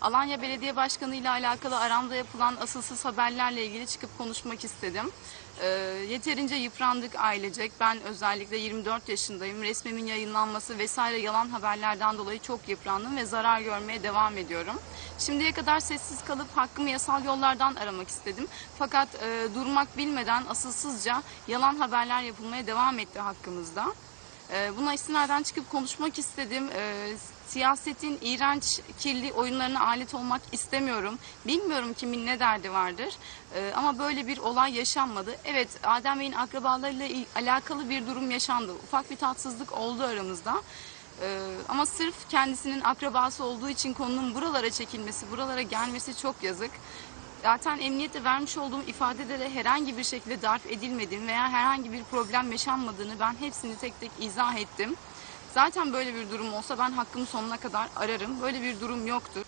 Alanya Belediye Başkanı ile alakalı aramda yapılan asılsız haberlerle ilgili çıkıp konuşmak istedim. Ee, yeterince yıprandık ailecek. Ben özellikle 24 yaşındayım. Resmimin yayınlanması vesaire yalan haberlerden dolayı çok yıprandım ve zarar görmeye devam ediyorum. Şimdiye kadar sessiz kalıp hakkımı yasal yollardan aramak istedim. Fakat e, durmak bilmeden asılsızca yalan haberler yapılmaya devam etti hakkımızda. Ee, Buna istinaden çıkıp konuşmak istedim. Ee, Siyasetin iğrenç, kirli oyunlarına alet olmak istemiyorum. Bilmiyorum kimin ne derdi vardır. Ee, Ama böyle bir olay yaşanmadı. Evet Adem Bey'in akrabalarıyla alakalı bir durum yaşandı. Ufak bir tatsızlık oldu aramızda. Ama sırf kendisinin akrabası olduğu için konunun buralara çekilmesi, buralara gelmesi çok yazık. Zaten emniyete vermiş olduğum ifadede de herhangi bir şekilde darp edilmediğim veya herhangi bir problem yaşanmadığını ben hepsini tek tek izah ettim. Zaten böyle bir durum olsa ben hakkımı sonuna kadar ararım. Böyle bir durum yoktur.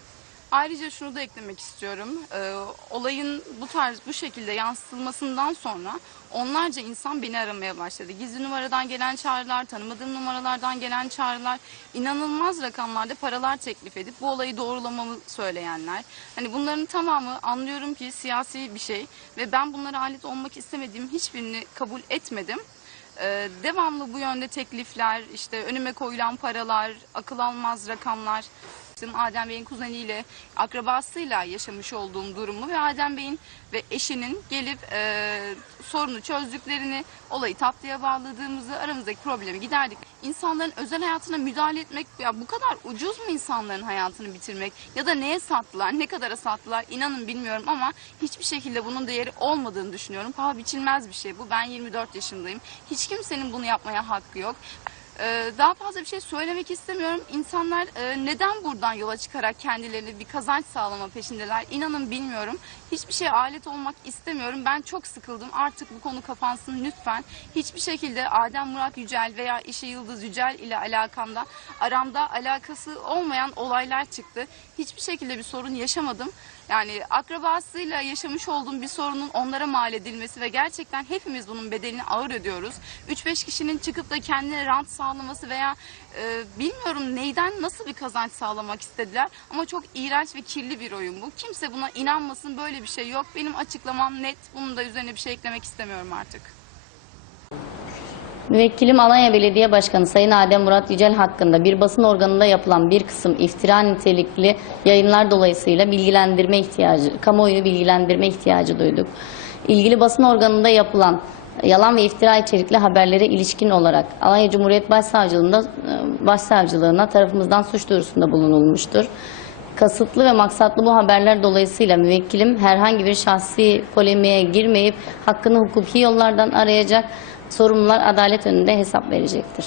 Ayrıca şunu da eklemek istiyorum. Ee, olayın bu tarz bu şekilde yansıtılmasından sonra onlarca insan beni aramaya başladı. Gizli numaradan gelen çağrılar, tanımadığım numaralardan gelen çağrılar, inanılmaz rakamlarda paralar teklif edip bu olayı doğrulamamı söyleyenler. Hani bunların tamamı anlıyorum ki siyasi bir şey ve ben bunlara alet olmak istemediğim hiçbirini kabul etmedim. Ee, devamlı bu yönde teklifler, işte önüme koyulan paralar, akıl almaz rakamlar. Bizim Adem Bey'in kuzeniyle, akrabasıyla yaşamış olduğum durumu ve Adem Bey'in ve eşinin gelip e, sorunu çözdüklerini, olayı tatlıya bağladığımızı, aramızdaki problemi giderdik. İnsanların özel hayatına müdahale etmek, ya bu kadar ucuz mu insanların hayatını bitirmek? Ya da neye sattılar, ne kadara sattılar inanın bilmiyorum ama hiçbir şekilde bunun değeri olmadığını düşünüyorum. Paha biçilmez bir şey bu. Ben 24 yaşındayım. Hiç kimsenin bunu yapmaya hakkı yok. Ee, Daha fazla bir şey söylemek istemiyorum. İnsanlar e, neden buradan yola çıkarak kendilerine bir kazanç sağlama peşindeler? İnanın bilmiyorum. Hiçbir şeye alet olmak istemiyorum. Ben çok sıkıldım. Artık bu konu kapansın lütfen. Hiçbir şekilde Adem Murat Yücel veya İşe Yıldız Yücel ile alakamda aramda alakası olmayan olaylar çıktı. Hiçbir şekilde bir sorun yaşamadım. Yani akrabasıyla yaşamış olduğum bir sorunun onlara mal edilmesi ve gerçekten hepimiz bunun bedelini ağır ödüyoruz. 3-5 kişinin çıkıp da kendine rant sağlaması veya e, bilmiyorum neyden nasıl bir kazanç sağlamak istediler ama çok iğrenç ve kirli bir oyun bu. Kimse buna inanmasın böyle bir şey yok. Benim açıklamam net. Bunun da üzerine bir şey eklemek istemiyorum artık. Müvekkilim Alanya Belediye Başkanı Sayın Adem Murat Yücel hakkında bir basın organında yapılan bir kısım iftira nitelikli yayınlar dolayısıyla bilgilendirme ihtiyacı, kamuoyunu bilgilendirme ihtiyacı duyduk. İlgili basın organında yapılan yalan ve iftira içerikli haberlere ilişkin olarak Alanya Cumhuriyet Başsavcılığında Başsavcılığına tarafımızdan suç duyurusunda bulunulmuştur. Kasıtlı ve maksatlı bu haberler dolayısıyla müvekkilim herhangi bir şahsi polemiğe girmeyip hakkını hukuki yollardan arayacak, sorumlular adalet önünde hesap verecektir.